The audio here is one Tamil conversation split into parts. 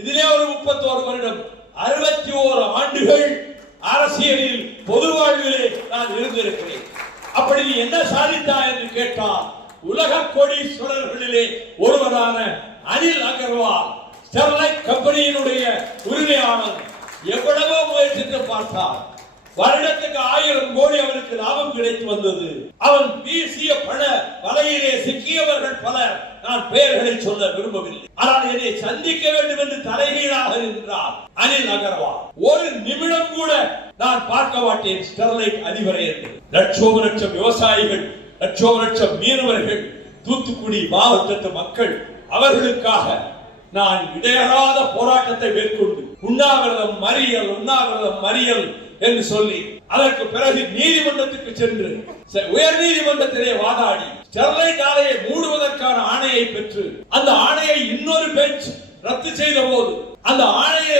இதிலே ஒரு முப்பத்தோரு வருடம் அறுபத்தி ஓரு ஆண்டுகள் அரசியலில் பொது வாழ்விலே நான் இருந்திருக்கிறேன் அப்படி நீ என்ன சாதித்தா என்று கேட்டால் உலக கோடீஸ்வரர்களிலே ஒருவரான அனில் அகர்வால் ஸ்டெர்லைட் கம்பெனியினுடைய உரிமையாளர் எவ்வளவோ முயற்சித்து பார்த்தார் வருடத்துக்கு ஆயிரம் கோடி அவனுக்கு லாபம் கிடைத்து வந்தது அவன் வீசிய பல வலையிலே சிக்கியவர்கள் பலர் நான் பெயர்களை சொல்ல விரும்பவில்லை ஆனால் என்னை சந்திக்க வேண்டும் என்று தலைகீழாக நின்றார் அனில் அகர்வால் ஒரு நிமிடம் கூட நான் பார்க்க மாட்டேன் ஸ்டெர்லைட் அதிபரை என்று லட்சோம் லட்சம் விவசாயிகள் லட்சோம் லட்சம் மீனவர்கள் தூத்துக்குடி மாவட்டத்து மக்கள் அவர்களுக்காக நான் இடையறாத போராட்டத்தை மேற்கொண்டு உண்ணாவிரதம் மறியல் உண்ணாவிரதம் மறியல் என்று சொல்லி அதற்கு பிறகு நீதிமன்றத்துக்கு சென்று உயர் நீதிமன்றத்திலே வாதாடி ஸ்டெர்லைட் ஆலையை மூடுவதற்கான ஆணையை பெற்று அந்த ஆணையை இன்னொரு பெஞ்ச் ரத்து செய்த போது அந்த ஆணையை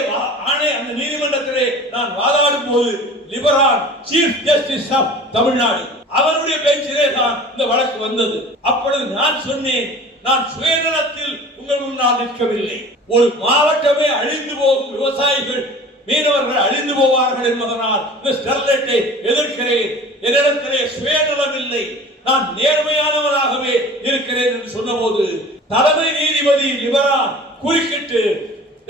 ஆணை அந்த நீதிமன்றத்திலே நான் வாதாடும் போது Liberhan chief justice of Tamil Nadu அவருடைய பெஞ்சிலே தான் இந்த வழக்கு வந்தது அப்பொழுது நான் சொன்னேன் நான் சுயநலத்தில் உங்கள் முன்னால் நிற்கவில்லை ஒரு மாவட்டமே அழிந்து போகும் விவசாயிகள் மீனவர்கள் அழிந்து போவார்கள் என்பதனால் இந்த ஸ்டெர்லைட்டை எதிர்க்கிறேன் என்னிடத்திலே இல்லை நான் நேர்மையானவராகவே இருக்கிறேன் என்று போது தலைமை நீதிபதி லிபரான் குறுக்கிட்டு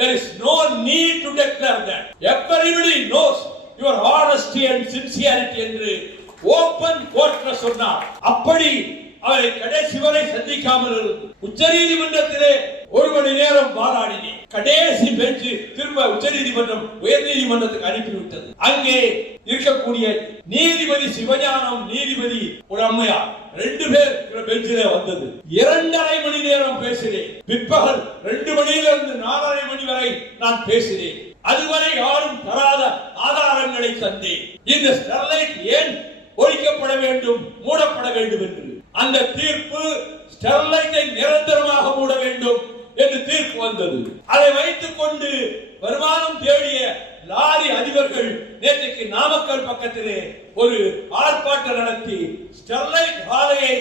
there is no need to declare that everybody knows your honesty and sincerity என்று ஓபன் கோர்ட்ல சொன்னார் அப்படி அவரை கடைசி வரை சந்திக்காமல் இருந்து உச்ச நீதிமன்றத்திலே ஒரு மணி நேரம் பாராடினேன் கடைசி பெஞ்சு திரும்ப உச்ச நீதிமன்றம் உயர் நீதிமன்றத்துக்கு அனுப்பிவிட்டது அங்கே இருக்கக்கூடிய நீதிபதி சிவஞானம் நீதிபதி ஒரு அம்மையார் ரெண்டு பேர் பெஞ்சிலே வந்தது இரண்டரை மணி நேரம் பேசினேன் பிற்பகல் ரெண்டு மணியிலிருந்து நாலரை மணி வரை நான் பேசினேன் அதுவரை யாரும் தராத ஆதாரங்களை தந்தேன் இந்த ஸ்டெர்லைட் ஏன் ஒழிக்கப்பட வேண்டும் மூடப்பட வேண்டும் என்று அந்த தீர்ப்பு ஸ்டெர்லைட்டை நிரந்தரமாக மூட வேண்டும் என்று தீர்ப்பு வந்தது அதை வைத்துக் கொண்டு வருமானம் தேடிய லாரி அதிபர்கள் நேற்றைக்கு நாமக்கல் பக்கத்திலே ஒரு ஆர்ப்பாட்டம் நடத்தி ஸ்டெர்லைட் ஆலையை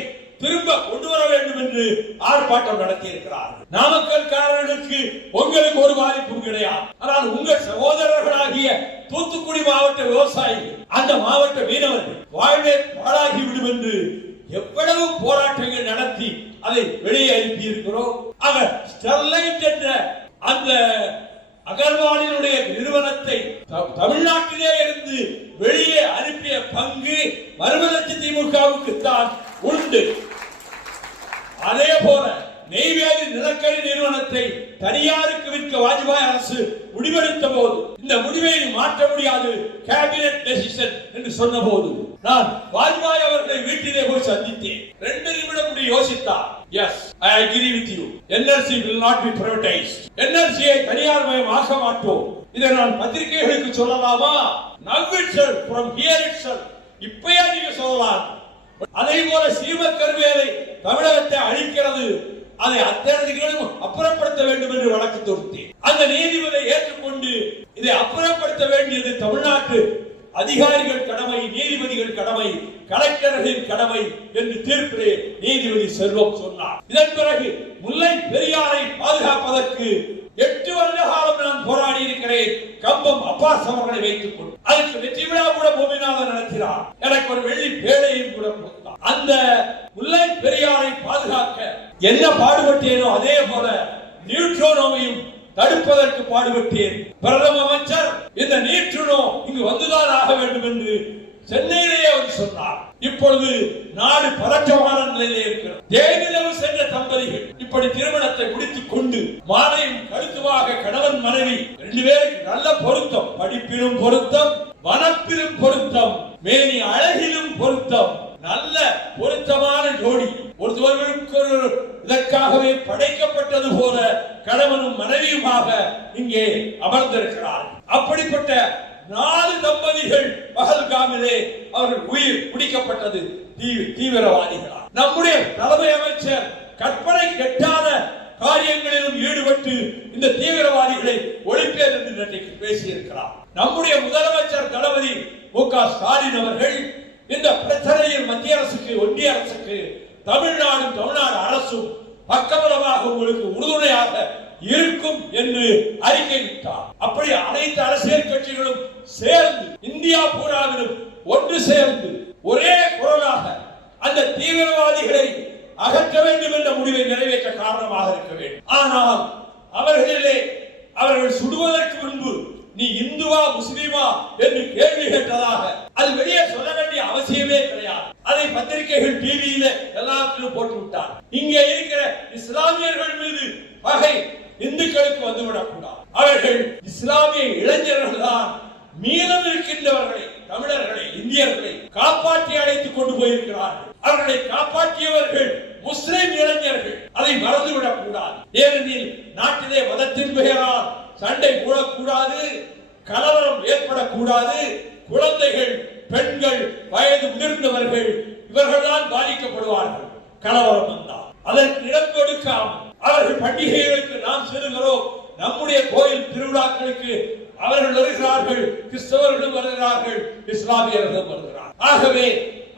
திரும்ப கொண்டு வர வேண்டும் என்று ஆர்ப்பாட்டம் நடத்தி இருக்கிறார் நாமக்கல் காரர்களுக்கு உங்களுக்கு ஒரு பாதிப்பும் கிடையாது ஆனால் உங்கள் சகோதரர்களாகிய தூத்துக்குடி மாவட்ட விவசாயிகள் அந்த மாவட்ட மீனவர்கள் வாழ்வே பாழாகிவிடும் என்று எவ்வளவு போராட்டங்கள் நடத்தி அதை வெளியே அனுப்பி இருக்கிறோம் அவர் ஸ்டெர்லைட் என்ற அந்த அகர்வாலினுடைய நிறுவனத்தை தமிழ்நாட்டிலே இருந்து வெளியே அனுப்பிய பங்கு மறுமலர்ச்சி திமுகவுக்கு தான் உண்டு அதே போல நெய்வேலி நிலக்கரி நிறுவனத்தை தனியாருக்கு விற்க வாஜ்பாய் அரசு முடிவெடுத்த போது இந்த முடிவை மாற்ற முடியாது கேபினட் டெசிஷன் என்று சொன்ன போது நான் வாஜ்பாய் அவர்களை வீட்டிலே போய் சந்தித்தேன் ரெண்டு நிமிடம் இப்படி யோசித்தார் yes I agree with you NRC will not be privatised என்ஆர்சியை தனியார் மயம் மயமாக்க மாட்டோம் இதை நான் பத்திரிகைகளுக்கு சொல்லலாமா now it sir from here it sir இப்பயா நீங்க சொல்லலாம் அதே போல சீம கருவேலை தமிழகத்தை அழிக்கிறது அதை அத்தனை அப்புறப்படுத்த வேண்டும் என்று வழக்கு தொடுத்தேன் அந்த நீதிபதியை ஏற்றுக்கொண்டு இதை அப்புறப்படுத்த வேண்டியது தமிழ்நாட்டு அதிகாரிகள் கடமை நீதிபதிகள் கடமை கலெக்டர்களின் கடமை என்று தீர்ப்பிலே நீதிபதி செல்வம் சொன்னார் இதன் பிறகு முல்லை பெரியாரை பாதுகாப்பதற்கு எட்டு வருட காலம் நான் போராடி இருக்கிறேன் கம்பம் அப்பாஸ் அவர்களை வைத்துக் கொண்டு அதுக்கு வெற்றி விழா கூட பூமிநாதன் நடத்தினார் எனக்கு ஒரு வெள்ளி பேழையும் கூட கொடுத்தார் அந்த முல்லை பெரியாரை பாதுகாக்க என்ன பாடுபட்டேனோ அதே போல நியூட்ரோனோவையும் தடுப்பதற்கு பாடுபட்டேன் பிரதம அமைச்சர் இந்த நீற்றுனோ இங்கு வந்து சென்னையிலேயே அவர் சொன்னார் இப்பொழுது நாடு பதற்றமான நிலையிலே இருக்கிறது தேவிதம் சென்ற தம்பதிகள் இப்படி திருமணத்தை முடித்துக் கொண்டு மாலையும் கழுத்துவாக கணவன் மனைவி ரெண்டு பேருக்கு நல்ல பொருத்தம் படிப்பிலும் பொருத்தம் மனத்திலும் பொருத்தம் இல்லாமலே அவர்கள் உயிர் பிடிக்கப்பட்டது தீவிரவாதிகளால் நம்முடைய தலைமை அமைச்சர் கற்பனை கெட்டாத காரியங்களிலும் ஈடுபட்டு இந்த தீவிரவாதிகளை ஒழிப்பேன் என்று இன்றைக்கு பேசியிருக்கிறார் நம்முடைய முதலமைச்சர் தளபதி மு க ஸ்டாலின் அவர்கள் இந்த பிரச்சனையில் மத்திய அரசுக்கு ஒன்றிய அரசுக்கு தமிழ்நாடும் தமிழ்நாடு அரசும் பக்கபலமாக உங்களுக்கு உறுதுணையாக இருக்கும் என்று அறிக்கை விட்டார் அப்படி அனைத்து அரசியல் சேர்ந்து இந்தியா பூராவிலும் ஒன்று சேர்ந்து ஒரே குரலாக அந்த தீவிரவாதிகளை அகற்ற வேண்டும் என்ற முடிவை நிறைவேற்ற காரணமாக இருக்க வேண்டும் ஆனால் அவர்களிலே அவர்கள் சுடுவதற்கு முன்பு நீ இந்துவா முஸ்லீமா என்று கேள்வி கேட்டதாக அது வெளியே சொல்ல வேண்டிய அவசியமே கிடையாது அதை பத்திரிகைகள் டிவியில எல்லாத்திலும் போட்டு விட்டார் இங்கே இருக்கிற இஸ்லாமியர்கள் மீது பகை இந்துக்களுக்கு வந்துவிடக்கூடாது அவர்கள் இஸ்லாமிய இளைஞர்கள் தான் மீதம் இருக்கின்றவர்களை தமிழர்களை இந்தியர்களை காப்பாற்றி அழைத்துக் கொண்டு போயிருக்கிறார்கள் அவர்களை காப்பாற்றியவர்கள் முஸ்லிம் இளைஞர்கள் அதை மறந்துவிடக் கூடாது ஏனெனில் நாட்டிலே மதத்தின் பெயரால் சண்டை கூடக்கூடாது கலவரம் ஏற்படக்கூடாது குழந்தைகள் பெண்கள் வயது முதிர்ந்தவர்கள் இவர்கள்தான் பாதிக்கப்படுவார்கள் கலவரம் வந்தால் அதற்கு இடம் கொடுக்காமல் அவர்கள் பண்டிகைகளுக்கு நாம் செல்கிறோம் நம்முடைய கோயில் திருவிழாக்களுக்கு அவர்கள் வருகிறார்கள் கிறிஸ்தவர்களும் வருகிறார்கள் இஸ்லாமியர்களும் வருகிறார்கள் ஆகவே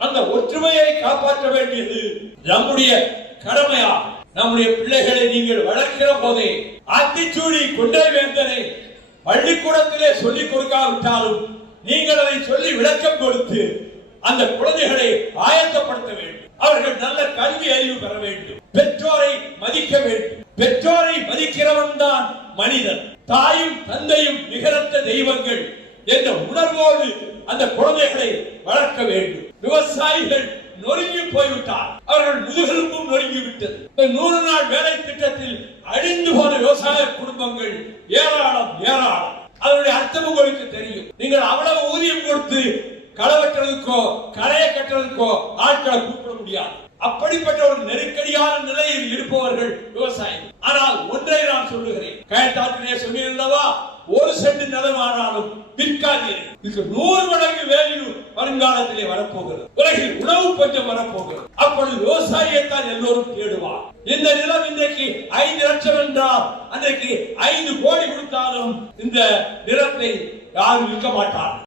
அந்த ஒற்றுமையை காப்பாற்ற வேண்டியது நம்முடைய கடமையா நம்முடைய பிள்ளைகளை நீங்கள் வளர்க்கிற போதே அத்திச்சூடி குண்டை வேந்தனை பள்ளிக்கூடத்திலே சொல்லிக் கொடுக்காவிட்டாலும் நீங்கள் அதை சொல்லி விளக்கம் கொடுத்து அந்த குழந்தைகளை ஆயத்தப்படுத்த வேண்டும் அவர்கள் நல்ல கல்வி அறிவு பெற வேண்டும் பெற்றோரை மதிக்க வேண்டும் பெற்றோரை மதிக்கிறவன் தான் மனிதன் தாயும் தந்தையும் நிகரத்த தெய்வங்கள் என்ற உணர்வோடு அந்த குழந்தைகளை வளர்க்க வேண்டும் விவசாயிகள் நொறுங்கி போய்விட்டார் அவர்கள் முதுகெலும்பும் நொறுங்கி விட்டது நூறு நாள் வேலை திட்டத்தில் அழிந்து போன விவசாய குடும்பங்கள் ஏராளம் ஏராளம் அதனுடைய அர்த்தம் உங்களுக்கு தெரியும் நீங்கள் அவ்வளவு ஊதியம் கொடுத்து களை வெட்டுறதுக்கோ களையை கட்டுறதுக்கோ ஆட்களை கூப்பிட முடியாது அப்படிப்பட்ட ஒரு நெருக்கடியான நிலையில் இருப்பவர்கள் விவசாயிகள் ஆனால் ஒன்றை நான் சொல்லுகிறேன் கயத்தாற்றிலே சொல்லியிருந்தவா ஒரு சென்ட் நிலம் ஆனாலும் விற்காதீர்கள் இதுக்கு நூறு மடங்கு வேல்யூ வருங்காலத்திலே வரப்போகிறது உலகில் உணவு கொஞ்சம் வரப்போகிறது அப்பொழுது விவசாயத்தான் எல்லோரும் தேடுவார் இந்த நிலம் இன்றைக்கு ஐந்து லட்சம் என்றால் அன்றைக்கு ஐந்து கோடி கொடுத்தாலும் இந்த நிலத்தை யாரும் விற்க மாட்டார்கள்